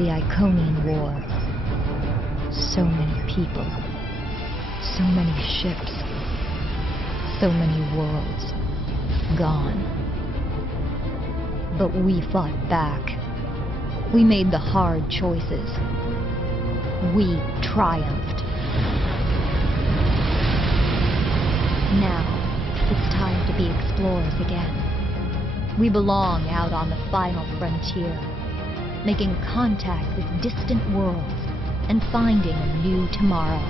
the Iconian War. So many people. So many ships. So many worlds. Gone. But we fought back. We made the hard choices. We triumphed. Now, it's time to be explorers again. We belong out on the final frontier, making contact with distant worlds and finding a new tomorrow.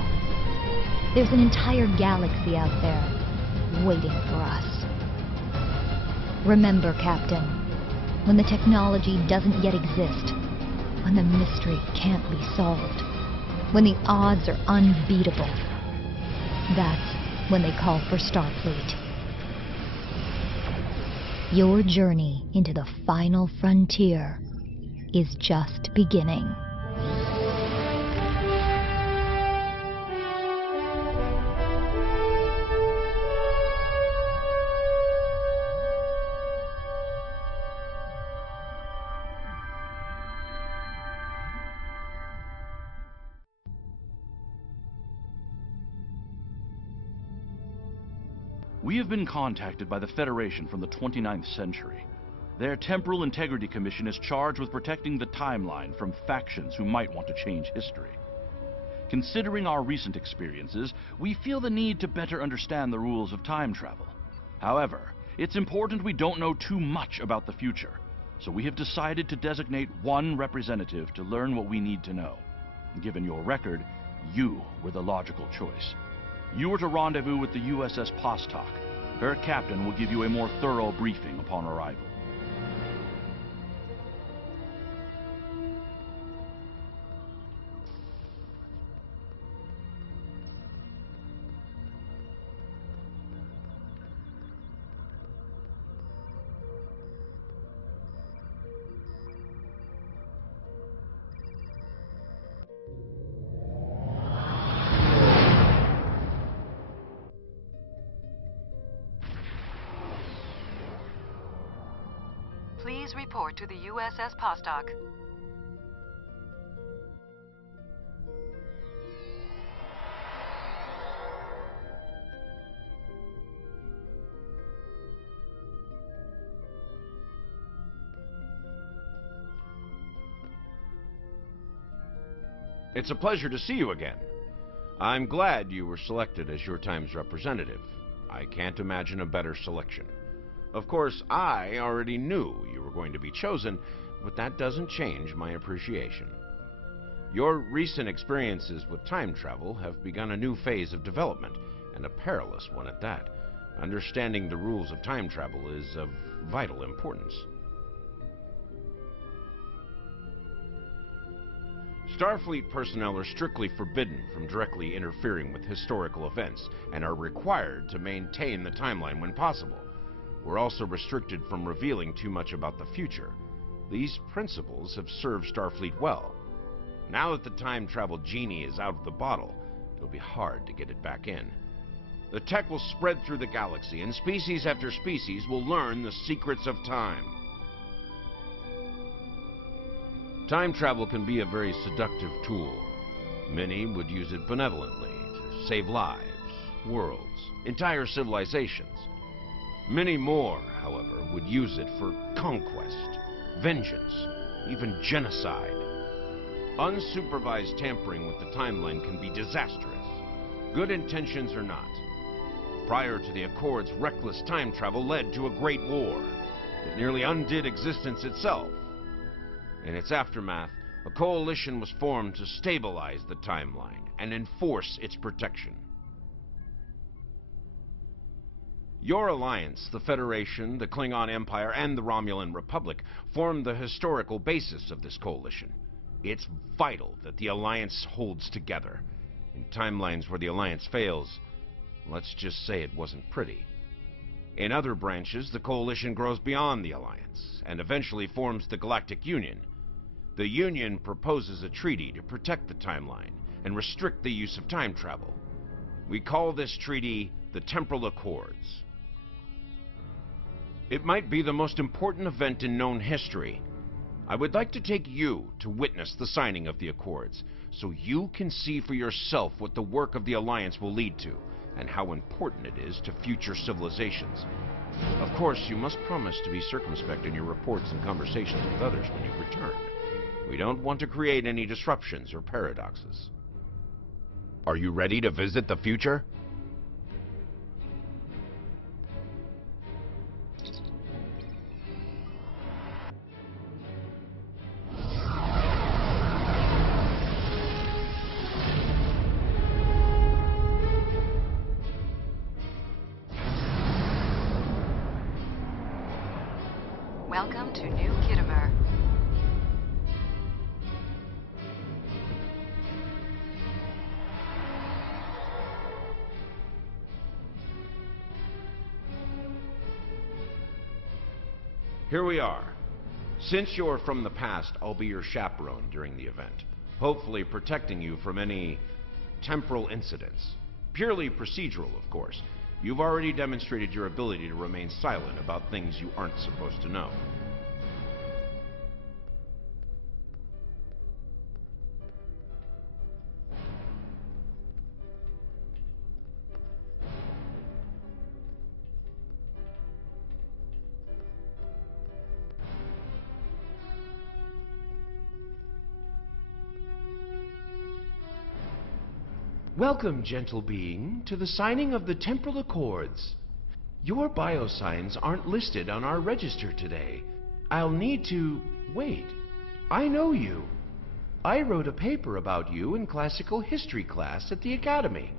There's an entire galaxy out there waiting for us. Remember, Captain, when the technology doesn't yet exist, when the mystery can't be solved, when the odds are unbeatable, that's when they call for Starfleet. Your journey into the final frontier is just beginning. We have been contacted by the Federation from the 29th century. Their Temporal Integrity Commission is charged with protecting the timeline from factions who might want to change history. Considering our recent experiences, we feel the need to better understand the rules of time travel. However, it's important we don't know too much about the future, so we have decided to designate one representative to learn what we need to know. Given your record, you were the logical choice. You are to rendezvous with the U.S.S. Pastak. Her captain will give you a more thorough briefing upon arrival. Please report to the U.S.S. Pastak. It's a pleasure to see you again. I'm glad you were selected as your time's representative. I can't imagine a better selection. Of course, I already knew you were going to be chosen, but that doesn't change my appreciation. Your recent experiences with time travel have begun a new phase of development, and a perilous one at that. Understanding the rules of time travel is of vital importance. Starfleet personnel are strictly forbidden from directly interfering with historical events, and are required to maintain the timeline when possible. We're also restricted from revealing too much about the future. These principles have served Starfleet well. Now that the time travel genie is out of the bottle, it'll be hard to get it back in. The tech will spread through the galaxy, and species after species will learn the secrets of time. Time travel can be a very seductive tool. Many would use it benevolently to save lives, worlds, entire civilizations. Many more, however, would use it for conquest, vengeance, even genocide. Unsupervised tampering with the timeline can be disastrous, good intentions or not. Prior to the Accords, reckless time travel led to a great war. It nearly undid existence itself. In its aftermath, a coalition was formed to stabilize the timeline and enforce its protection. Your alliance, the Federation, the Klingon Empire, and the Romulan Republic, form the historical basis of this coalition. It's vital that the alliance holds together. In timelines where the alliance fails, let's just say it wasn't pretty. In other branches, the coalition grows beyond the alliance, and eventually forms the Galactic Union. The Union proposes a treaty to protect the timeline and restrict the use of time travel. We call this treaty the Temporal Accords. It might be the most important event in known history. I would like to take you to witness the signing of the Accords, so you can see for yourself what the work of the Alliance will lead to, and how important it is to future civilizations. Of course, you must promise to be circumspect in your reports and conversations with others when you return. We don't want to create any disruptions or paradoxes. Are you ready to visit the future? Welcome to New Kittimer. Here we are. Since you're from the past, I'll be your chaperone during the event, hopefully protecting you from any temporal incidents. Purely procedural, of course. You've already demonstrated your ability to remain silent about things you aren't supposed to know. Welcome, gentle being, to the signing of the Temporal Accords. Your biosigns aren't listed on our register today. I'll need to... Wait. I know you. I wrote a paper about you in classical history class at the Academy.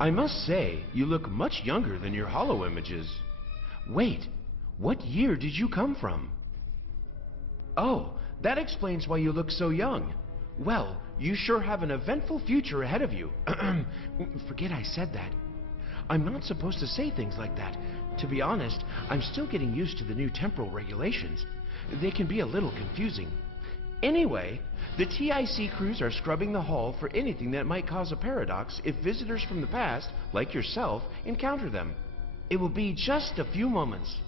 I must say, you look much younger than your holo images. Wait, what year did you come from? Oh, that explains why you look so young. Well, you sure have an eventful future ahead of you. Forget I said that. I'm not supposed to say things like that. To be honest, I'm still getting used to the new temporal regulations. They can be a little confusing. Anyway, the TIC crews are scrubbing the hall for anything that might cause a paradox if visitors from the past, like yourself, encounter them. It will be just a few moments.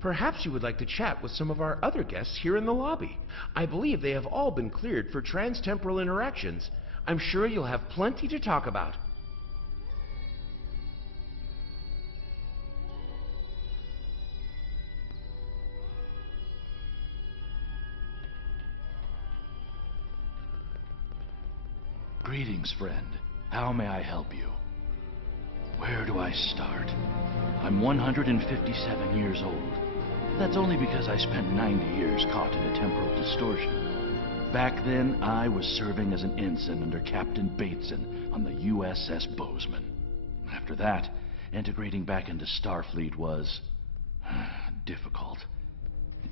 Perhaps you would like to chat with some of our other guests here in the lobby. I believe they have all been cleared for trans-temporal interactions. I'm sure you'll have plenty to talk about. Greetings, friend. How may I help you? Where do I start? I'm 157 years old. That's only because I spent 90 years caught in a temporal distortion. Back then, I was serving as an ensign under Captain Bateson on the U.S.S. Bozeman. After that, integrating back into Starfleet was... difficult.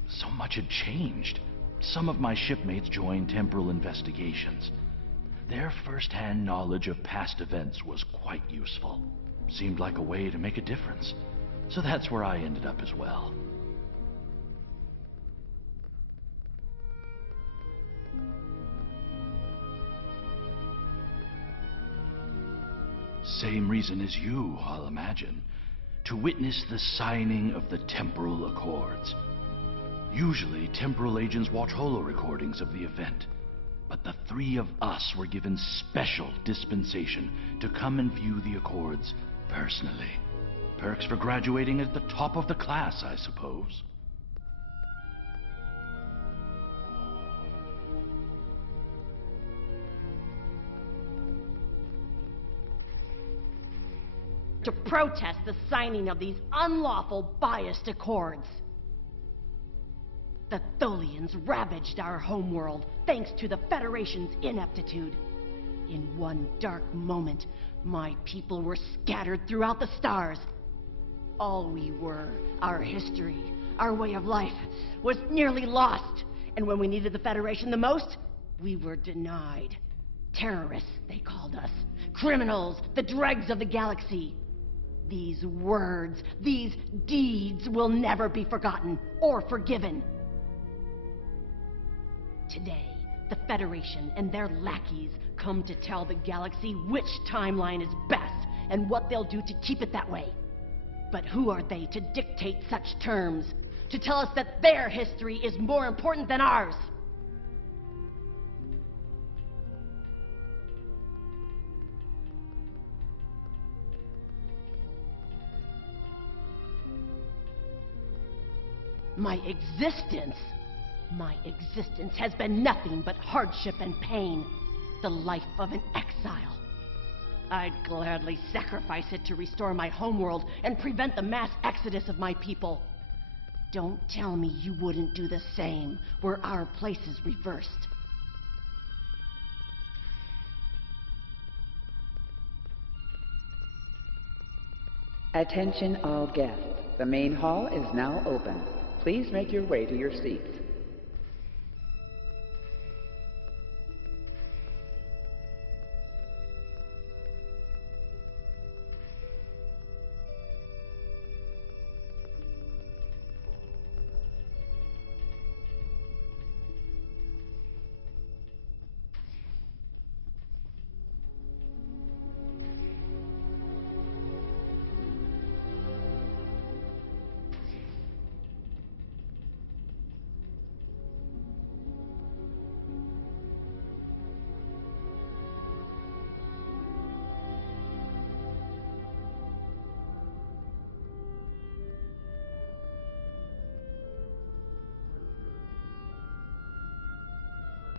So much had changed. Some of my shipmates joined temporal investigations. Their first-hand knowledge of past events was quite useful. Seemed like a way to make a difference. So that's where I ended up as well. Same reason as you, I'll imagine. To witness the signing of the Temporal Accords. Usually, temporal agents watch holo recordings of the event. But the three of us were given special dispensation to come and view the Accords personally. Perks for graduating at the top of the class, I suppose. To protest the signing of these unlawful, biased accords. The Tholians ravaged our homeworld thanks to the Federation's ineptitude. In one dark moment, my people were scattered throughout the stars. All we were, our history, our way of life, was nearly lost. And when we needed the Federation the most, we were denied. Terrorists, they called us. Criminals, the dregs of the galaxy. These words, these deeds will never be forgotten or forgiven. Today, the Federation and their lackeys come to tell the galaxy which timeline is best and what they'll do to keep it that way. But who are they to dictate such terms? to tell us that their history is more important than ours. My existence has been nothing but hardship and pain. The life of an exile. I'd gladly sacrifice it to restore my homeworld and prevent the mass exodus of my people. Don't tell me you wouldn't do the same were our places reversed. Attention all guests. The main hall is now open. Please make your way to your seats.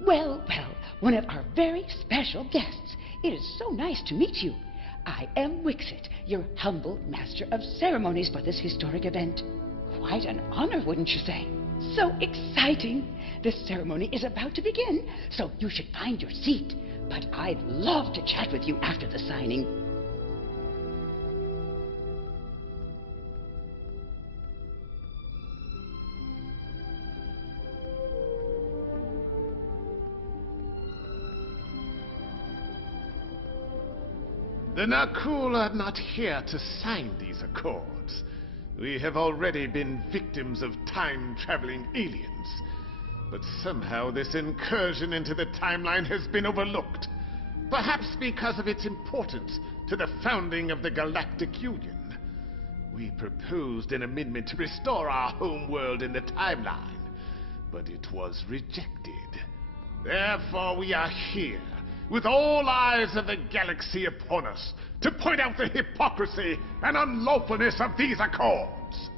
Well, well, one of our very special guests. It is so nice to meet you. I am Wixit, your humble master of ceremonies for this historic event. Quite an honor, wouldn't you say? So exciting! This ceremony is about to begin, so you should find your seat. But I'd love to chat with you after the signing. The Nakul are not here to sign these accords. We have already been victims of time-traveling aliens. But somehow this incursion into the timeline has been overlooked. Perhaps because of its importance to the founding of the Galactic Union. We proposed an amendment to restore our home world in the timeline, but it was rejected. Therefore we are here, with all eyes of the galaxy upon us, to point out the hypocrisy and unlawfulness of these accords.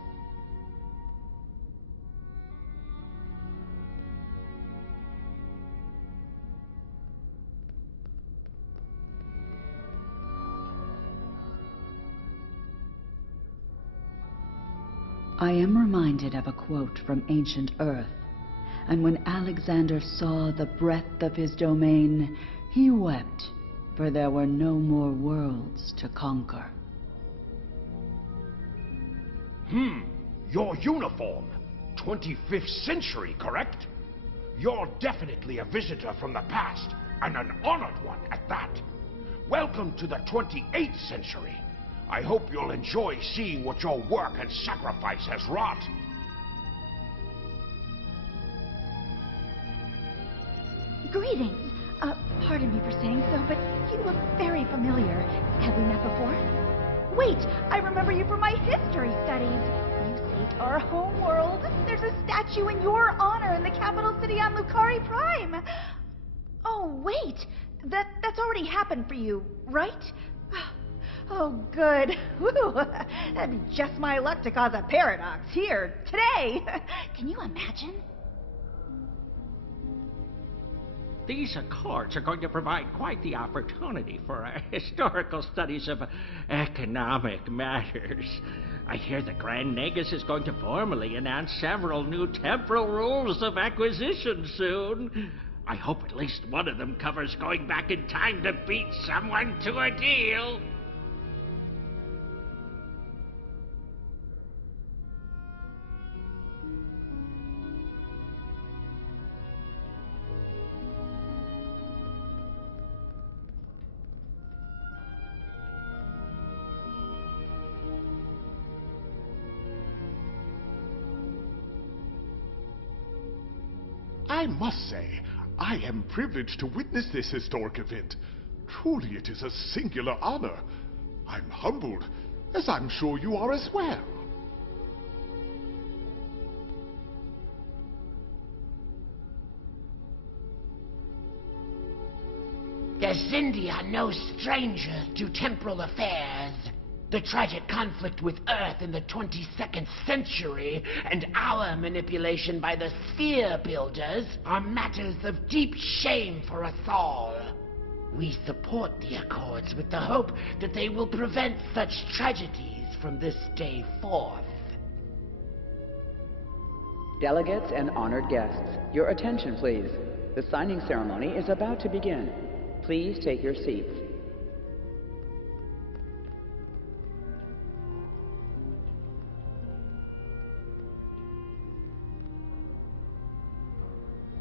I am reminded of a quote from ancient Earth. And when Alexander saw the breadth of his domain, he wept, for there were no more worlds to conquer. Your uniform. 25th century, correct? You're definitely a visitor from the past, and an honored one at that. Welcome to the 28th century. I hope you'll enjoy seeing what your work and sacrifice has wrought. Greetings. Pardon me for saying so, but you look very familiar. Have we met before? Wait, I remember you from my history studies. You saved our home world. There's a statue in your honor in the capital city on Lucari Prime. Oh, wait. That's already happened for you, right? Oh, good. Whew. That'd be just my luck to cause a paradox here, today. Can you imagine? These accords are going to provide quite the opportunity for historical studies of economic matters. I hear the Grand Negus is going to formally announce several new temporal rules of acquisition soon. I hope at least one of them covers going back in time to beat someone to a deal. I must say, I am privileged to witness this historic event. Truly it is a singular honor. I'm humbled, as I'm sure you are as well. The Zindi are no strangers to temporal affairs. The tragic conflict with Earth in the 22nd century and our manipulation by the Sphere Builders are matters of deep shame for us all. We support the Accords with the hope that they will prevent such tragedies from this day forth. Delegates and honored guests, your attention please. The signing ceremony is about to begin. Please take your seats.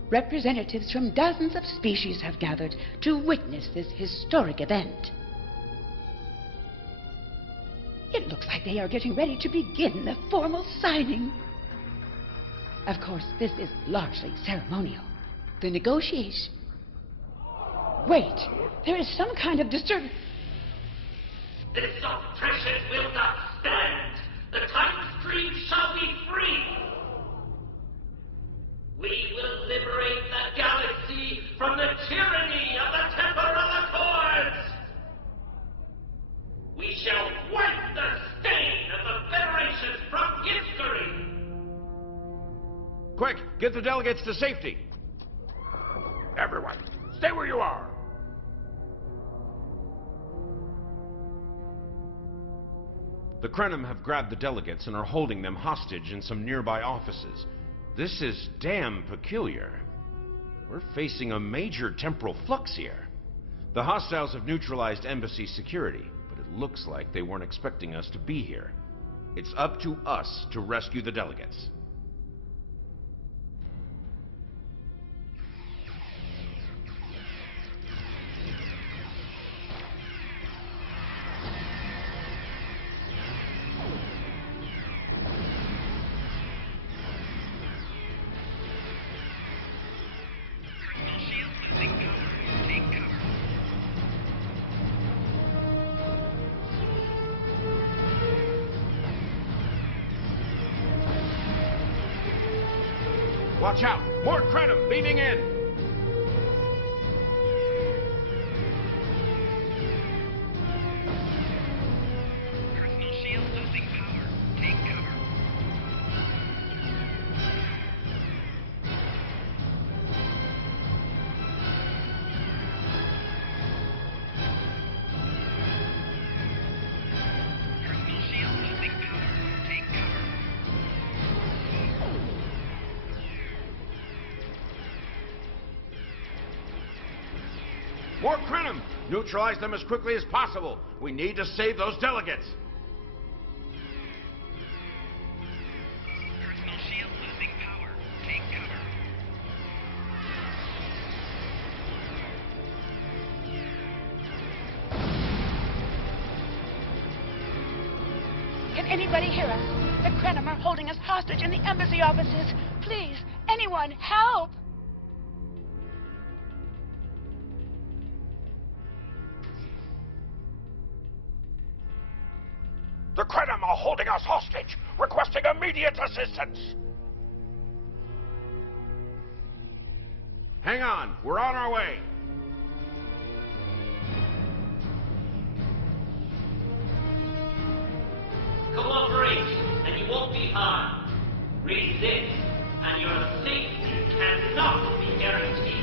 Representatives from dozens of species have gathered to witness this historic event. It looks like they are getting ready to begin the formal signing. Of course, this is largely ceremonial. The negotiation... Wait, there is some kind of disturbance. This oppression will not stand. The time stream shall be free. We will liberate the galaxy from the tyranny of the Temporal Accords. We shall wipe the stain of the Federation from history. Quick, get the delegates to safety. Everyone, stay where you are. The Krenim have grabbed the delegates and are holding them hostage in some nearby offices. This is damn peculiar. We're facing a major temporal flux here. The hostiles have neutralized embassy security, but it looks like they weren't expecting us to be here. It's up to us to rescue the delegates. Watch out! More Krenim beaming in! Personal shield losing power. Take cover. Personal shield losing power. Take cover. More Krenim! Neutralize them as quickly as possible. We need to save those delegates. Personal shield losing power. Take cover. Can anybody hear us? The Krenim are holding us hostage in the embassy offices. Please, anyone, help! The Krenim are holding us hostage, requesting immediate assistance. Hang on, we're on our way. Cooperate, and you won't be harmed. Resist, and your safety cannot be guaranteed.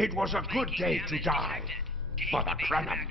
It was a good day to die for the Krenim.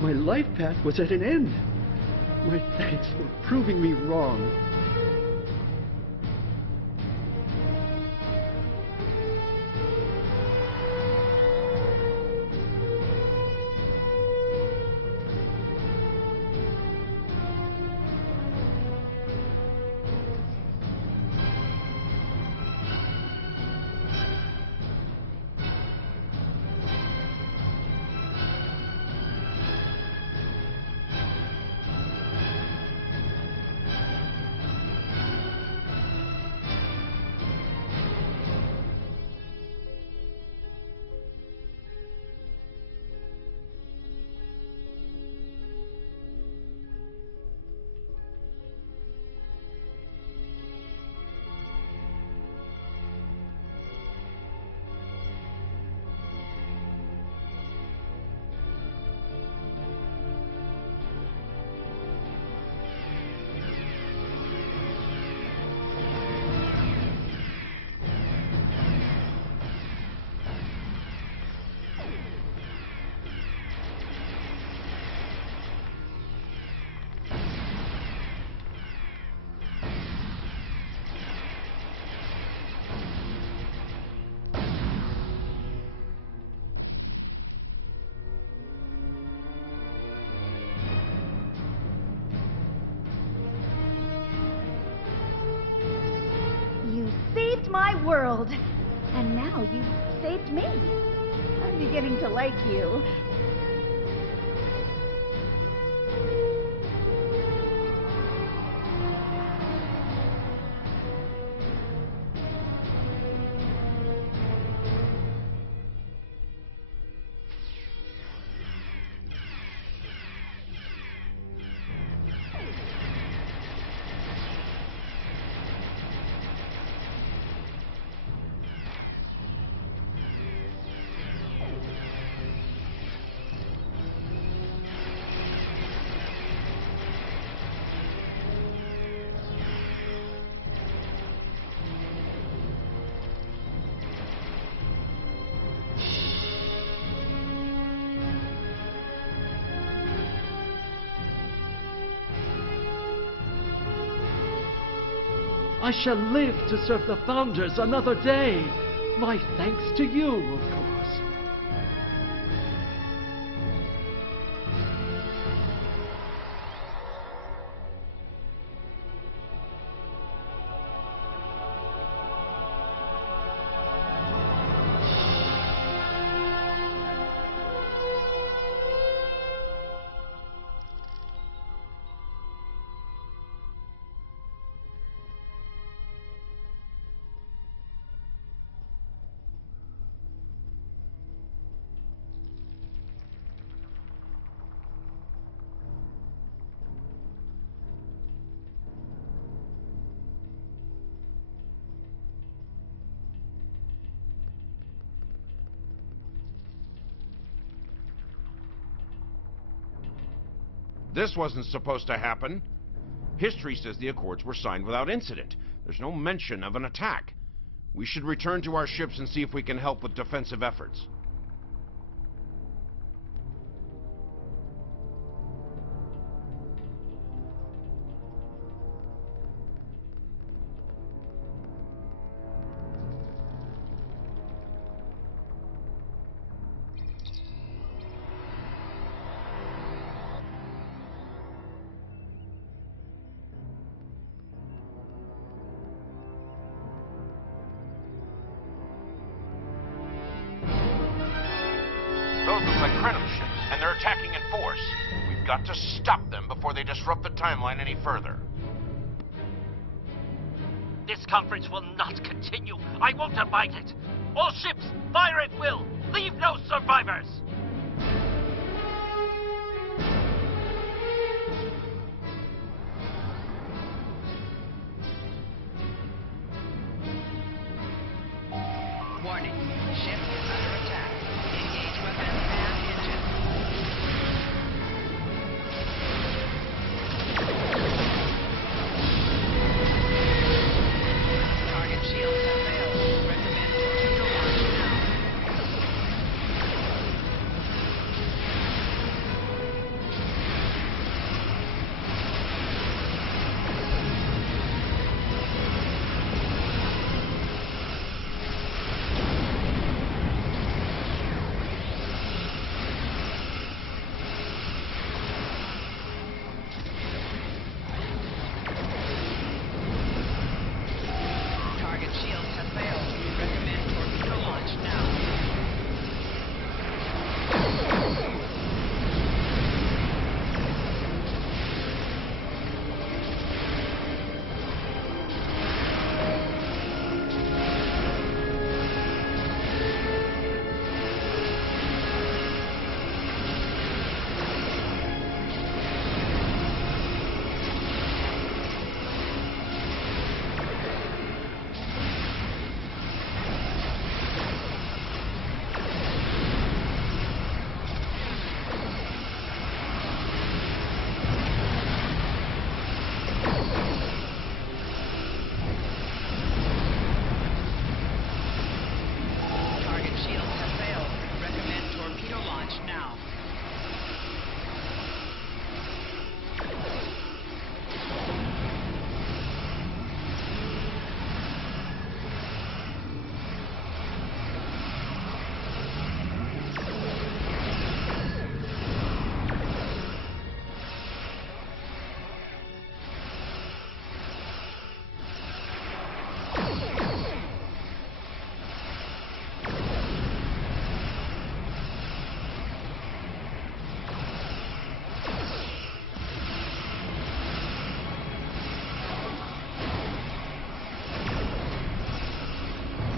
My life path was at an end. My thanks for proving me wrong. My world. And now you saved me. I'm beginning to like you. I shall live to serve the Founders another day. My thanks to you, of course. This wasn't supposed to happen. History says the Accords were signed without incident. There's no mention of an attack. We should return to our ships and see if we can help with defensive efforts. attacking in force. We've got to stop them before they disrupt the timeline any further. This conference will not continue. I won't abide it. All ships, fire at will. Leave no survivors. Warning. Ship is under attack. Engage weapons and engine. Target shields have failed. Recommend torpedo launch now. Target shields have failed. Recommend torpedo launch now. Target shields have failed. Recommend torpedo launch now.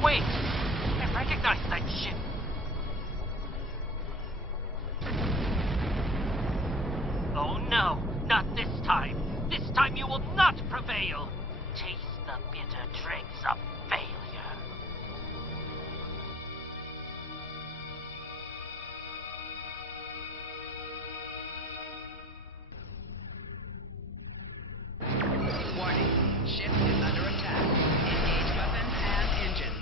Wait! I recognize that ship. Oh no, not this time. This time you will not prevail. Taste the bitter dregs of failure. Warning. Ship is under attack. Engage weapons and engine.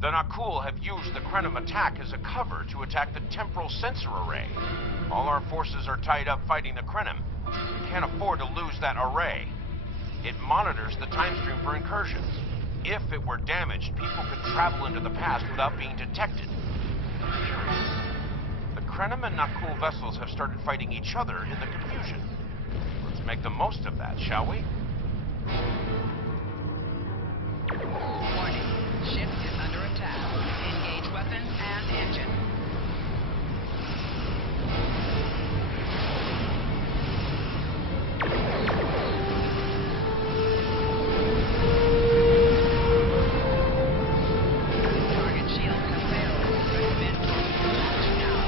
The Nakul have used the Krenim attack as a cover to attack the temporal sensor array. All our forces are tied up fighting the Krenim. We can't afford to lose that array. It monitors the time stream for incursions. If it were damaged, people could travel into the past without being detected. The Krenim and Nakul vessels have started fighting each other in the confusion. Let's make the most of that, shall we? Warning. Ship is under attack. Engage weapons and engine. Target shields have failed. Recommend torpedo launch now.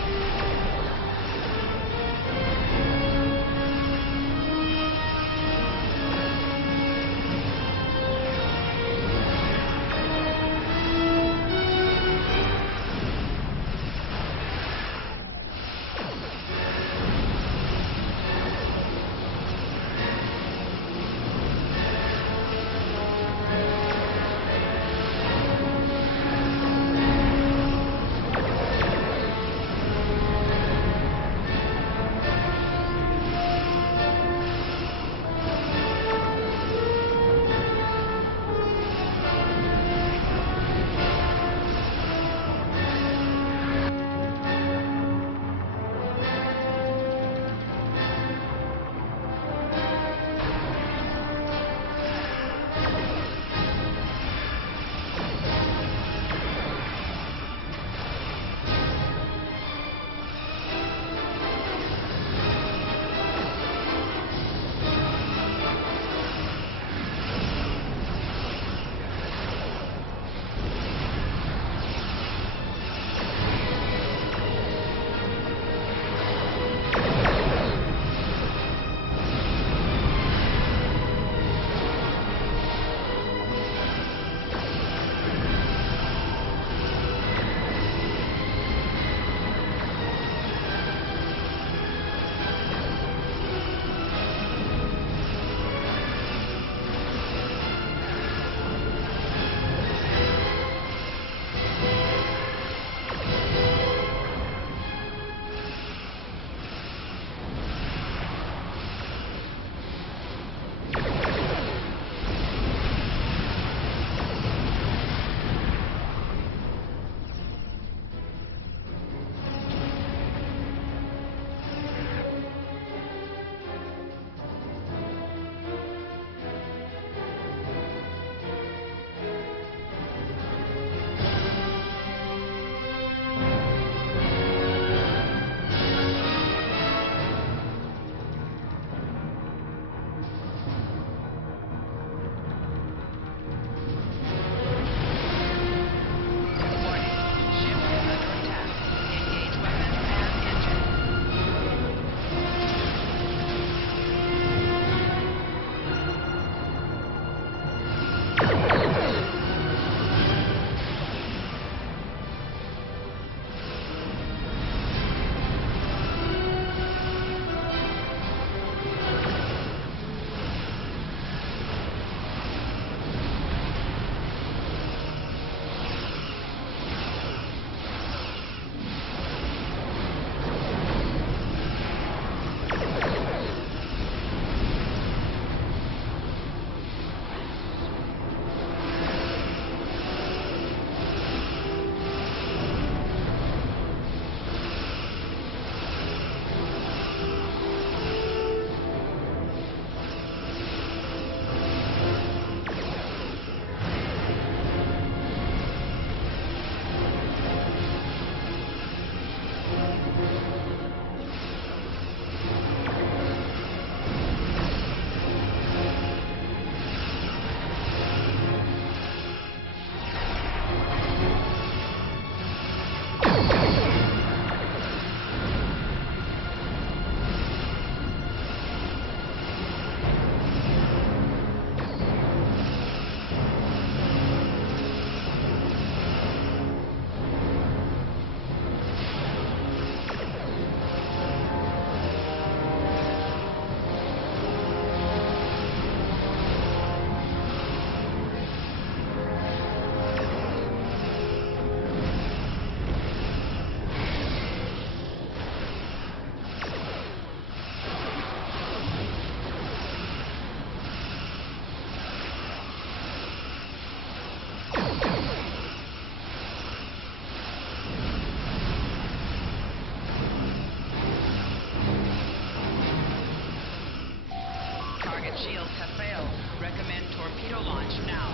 Shields have failed. Recommend torpedo launch now.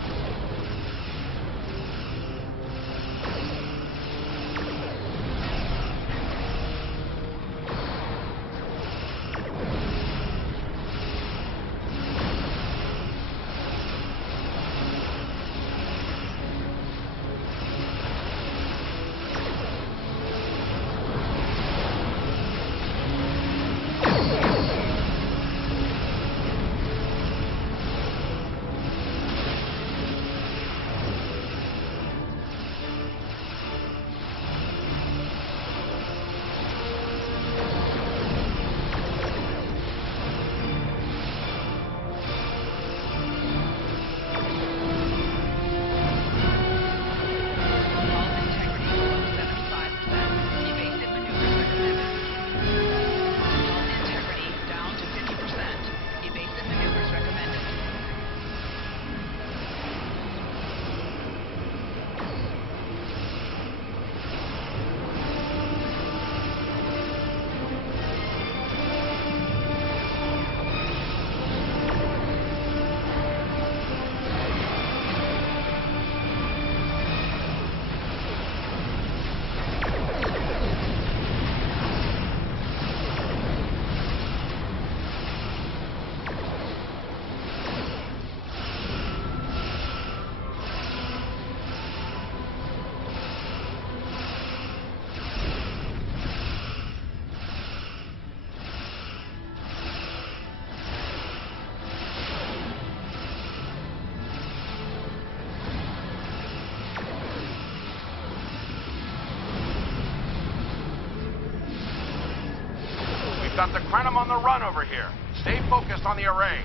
Got the Krenim on the run over here. Stay focused on the array.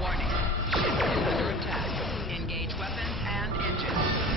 Warning. Ship is under attack. Engage weapons and engines.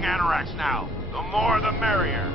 Reporting Anoraks now. The more the merrier.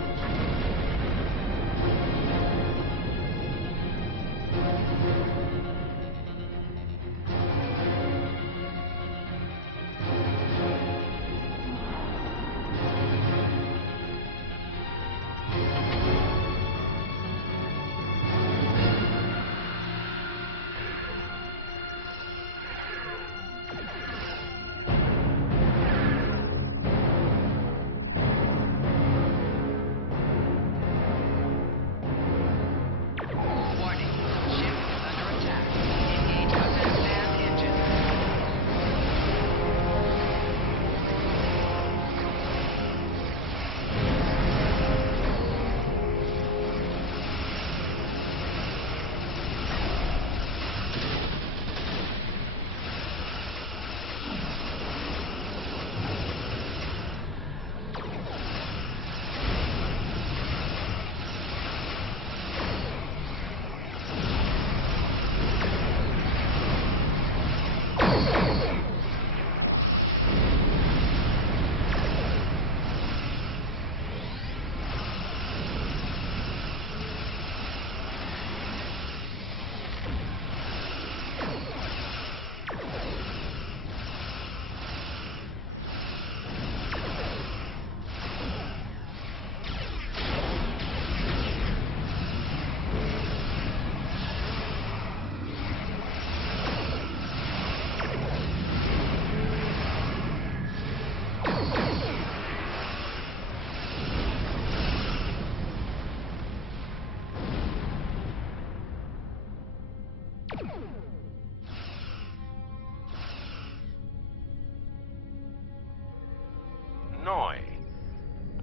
Noi.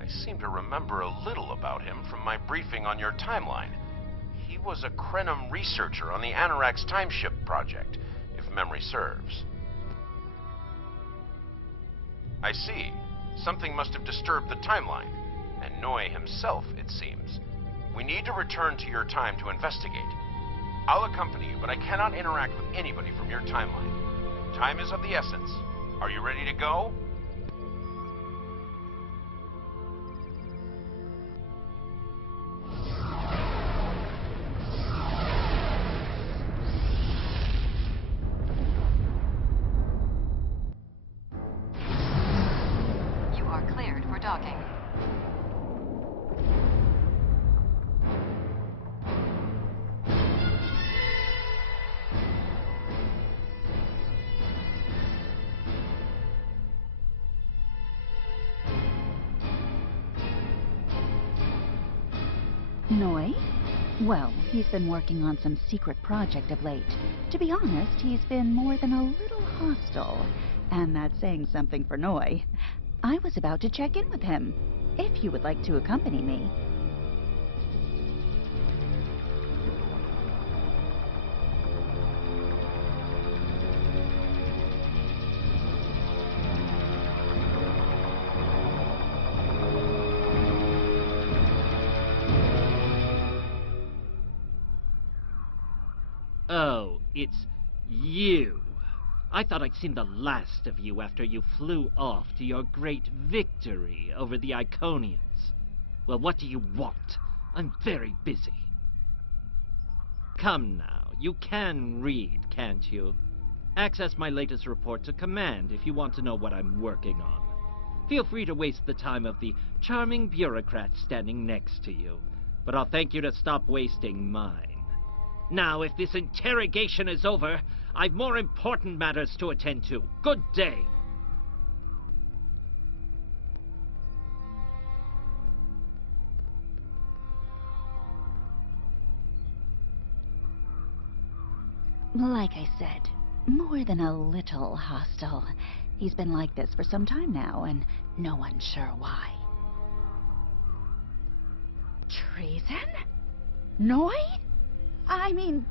I seem to remember a little about him from my briefing on your timeline. He was a Krenim researcher on the Anoraks timeship project, if memory serves. I see. Something must have disturbed the timeline, and Noi himself, it seems. We need to return to your time to investigate. I'll accompany you, but I cannot interact with anybody from your timeline. Time is of the essence. Are you ready to go? You are cleared for docking. Noi? Well, he's been working on some secret project of late. To be honest, he's been more than a little hostile. And that's saying something for Noi. I was about to check in with him, if you would like to accompany me. Oh, it's you. I thought I'd seen the last of you after you flew off to your great victory over the Iconians. Well, what do you want? I'm very busy. Come now, you can read, can't you? Access my latest report to command if you want to know what I'm working on. Feel free to waste the time of the charming bureaucrat standing next to you, but I'll thank you to stop wasting mine. Now, if this interrogation is over, I've more important matters to attend to. Good day. Like I said, more than a little hostile. He's been like this for some time now, and no one's sure why. Treason? Noi? I mean,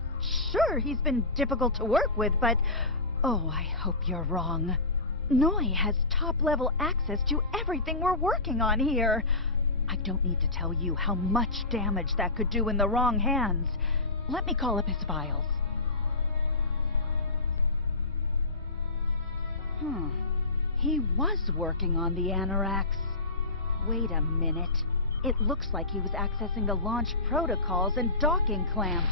sure, he's been difficult to work with, but... Oh, I hope you're wrong. Noi has top-level access to everything we're working on here. I don't need to tell you how much damage that could do in the wrong hands. Let me call up his files. He was working on the Anoraks. Wait a minute. It looks like he was accessing the launch protocols and docking clamps.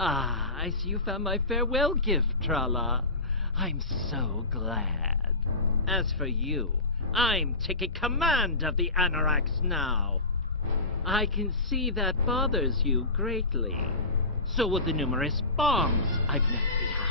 Ah, I see you found my farewell gift, Trala. I'm so glad. As for you, I'm taking command of the Anoraks now. I can see that bothers you greatly. So would the numerous bombs I've left behind.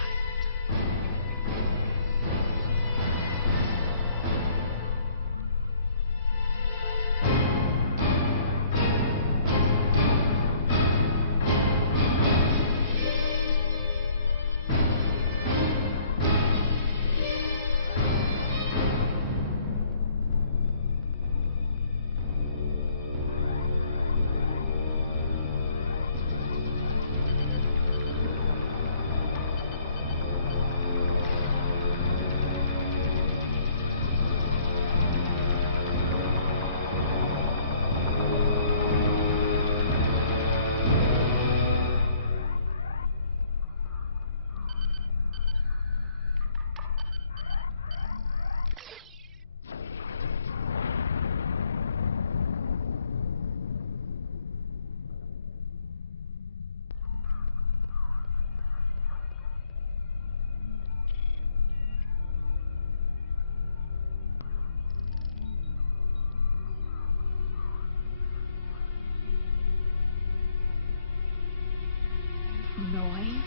Noi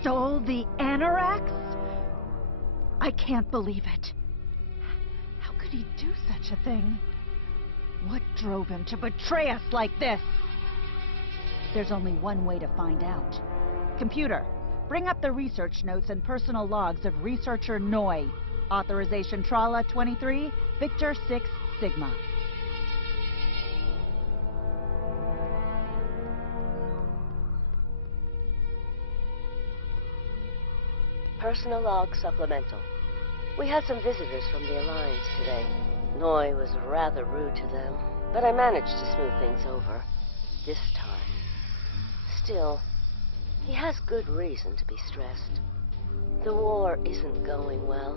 stole the Anoraks? I can't believe it. How could he do such a thing? What drove him to betray us like this? There's only one way to find out. Computer, bring up the research notes and personal logs of researcher Noi. Authorization Trala 23, Victor 6, Sigma. Personal log supplemental. We had some visitors from the Alliance today. Noi was rather rude to them, but I managed to smooth things over. This time. Still, he has good reason to be stressed. The war isn't going well,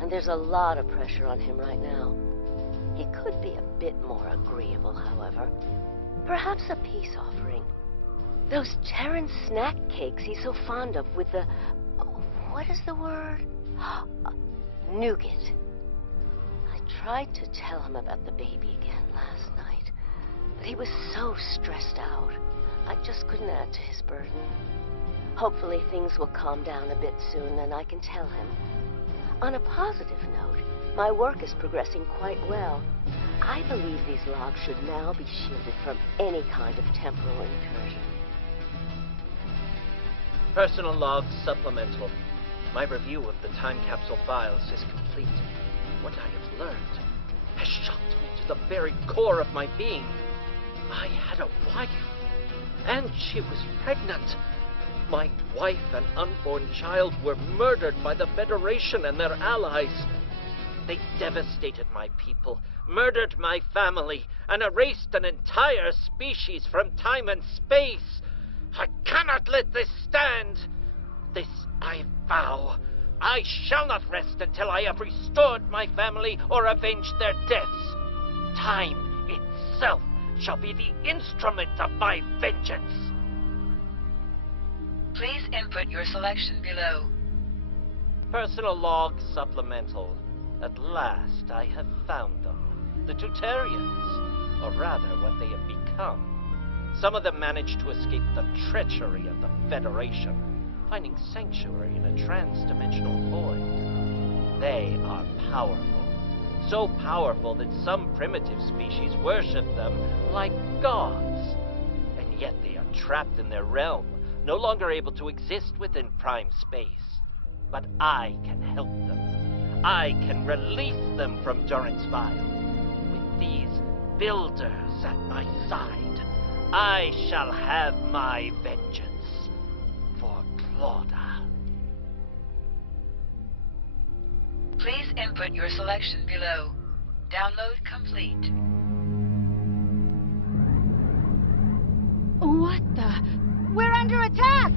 and there's a lot of pressure on him right now. He could be a bit more agreeable, however. Perhaps a peace offering. Those Terran snack cakes he's so fond of with the... what is the word? Nougat. I tried to tell him about the baby again last night, but he was so stressed out. I just couldn't add to his burden. Hopefully things will calm down a bit soon and I can tell him. On a positive note, my work is progressing quite well. I believe these logs should now be shielded from any kind of temporal incursion. Personal logs supplemental. My review of the time capsule files is complete. What I have learned has shocked me to the very core of my being. I had a wife, and she was pregnant. My wife and unborn child were murdered by the Federation and their allies. They devastated my people, murdered my family, and erased an entire species from time and space. I cannot let this stand. This I vow. I shall not rest until I have restored my family or avenged their deaths. Time itself shall be the instrument of my vengeance. Please input your selection below. Personal log supplemental. At last I have found them. The Tutarians, or rather what they have become. Some of them managed to escape the treachery of the Federation, finding sanctuary in a trans-dimensional void. They are powerful. So powerful that some primitive species worship them like gods. And yet they are trapped in their realm, no longer able to exist within prime space. But I can help them. I can release them from Durance Vile. With these builders at my side, I shall have my vengeance for Claudia. Please input your selection below. Download complete. What the? We're under attack!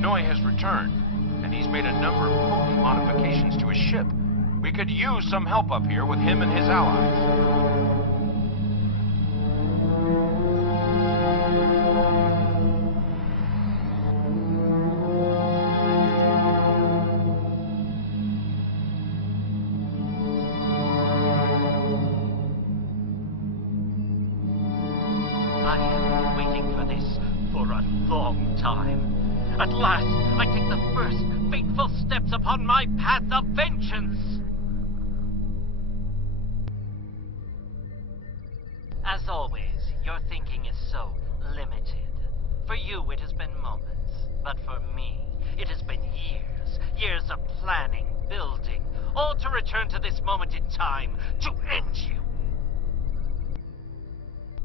Noi has returned, and he's made a number of potent modifications to his ship. We could use some help up here with him and his allies. I have been waiting for this for a long time. At last, I take the first fateful steps upon my path of vengeance. As always, your thinking is so limited. For you, it has been moments. But for me, it has been years. Years of planning, building, all to return to this moment in time, to end you.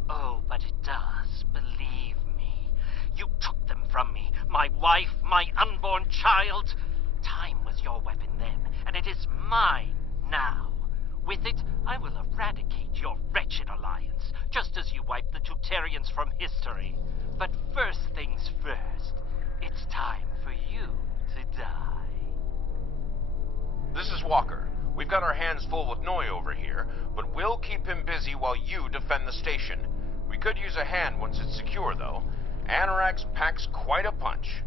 Oh, but it does, believe me. You took them from me, my wife, my unborn child. Time was your weapon then, and it is mine now. With it, I will eradicate your wretched alliance, just as you wiped the Tutarians from history. But first things first, it's time for you to die. This is Walker. We've got our hands full with Noi over here, but we'll keep him busy while you defend the station. We could use a hand once it's secure, though. Anorax packs quite a punch.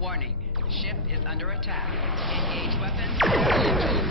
Warning. Ship is under attack. Engage weapons and engines.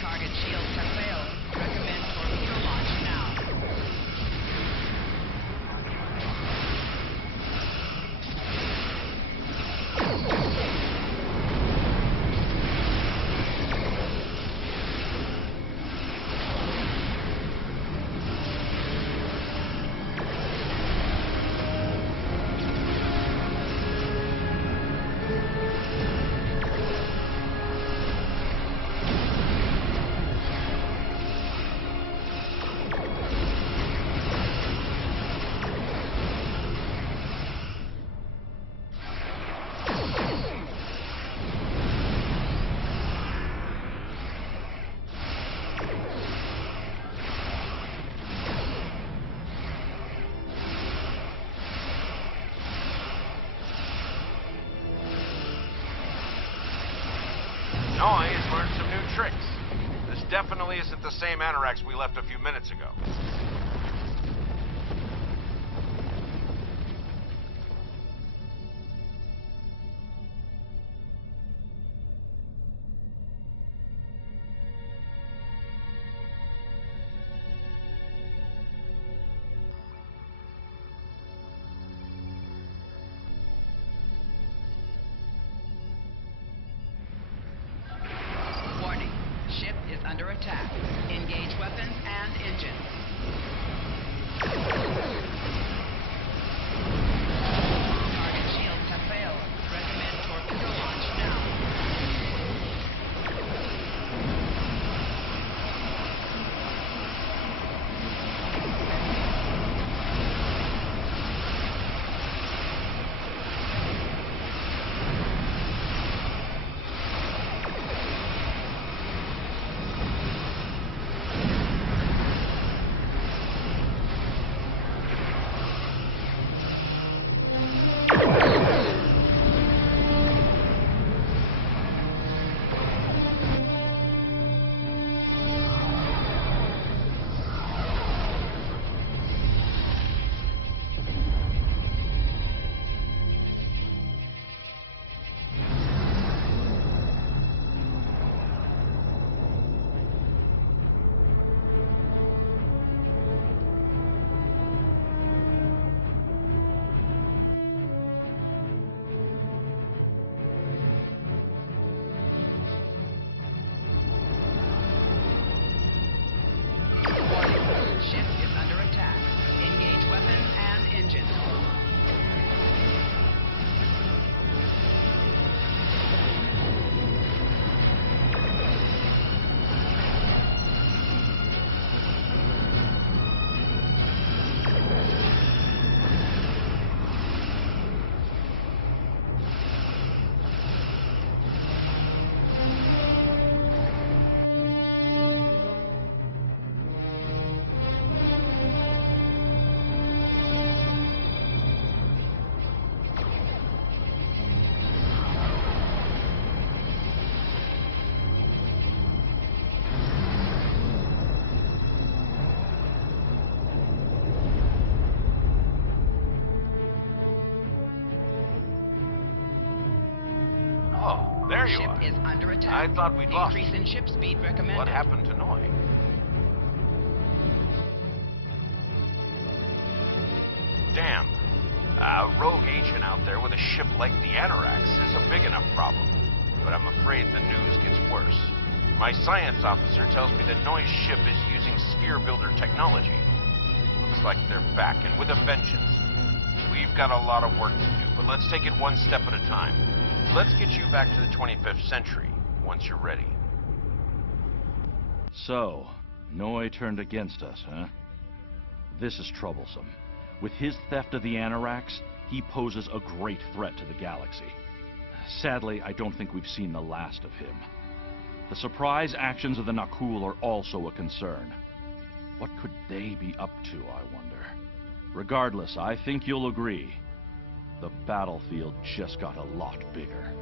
Target shields have failed. Recommend torpedo launch now. Noi has learned some new tricks. This definitely isn't the same Anorax we left a few minutes ago. Warning. Ship is under attack. Engage weapons and engines. There you ship are. is under attack. I thought we'd lost Increase you. in ship speed recommended. What happened to Noi? Damn. A rogue agent out there with a ship like the Anarax is a big enough problem. But I'm afraid the news gets worse. My science officer tells me that Noi's ship is using sphere builder technology. Looks like they're back, and with a vengeance. We've got a lot of work to do, but let's take it one step at a time. Let's get you back to the 25th century, once you're ready. So, Noi turned against us, huh? This is troublesome. With his theft of the Anarax, he poses a great threat to the galaxy. Sadly, I don't think we've seen the last of him. The surprise actions of the Nakul are also a concern. What could they be up to, I wonder? Regardless, I think you'll agree, the battlefield just got a lot bigger.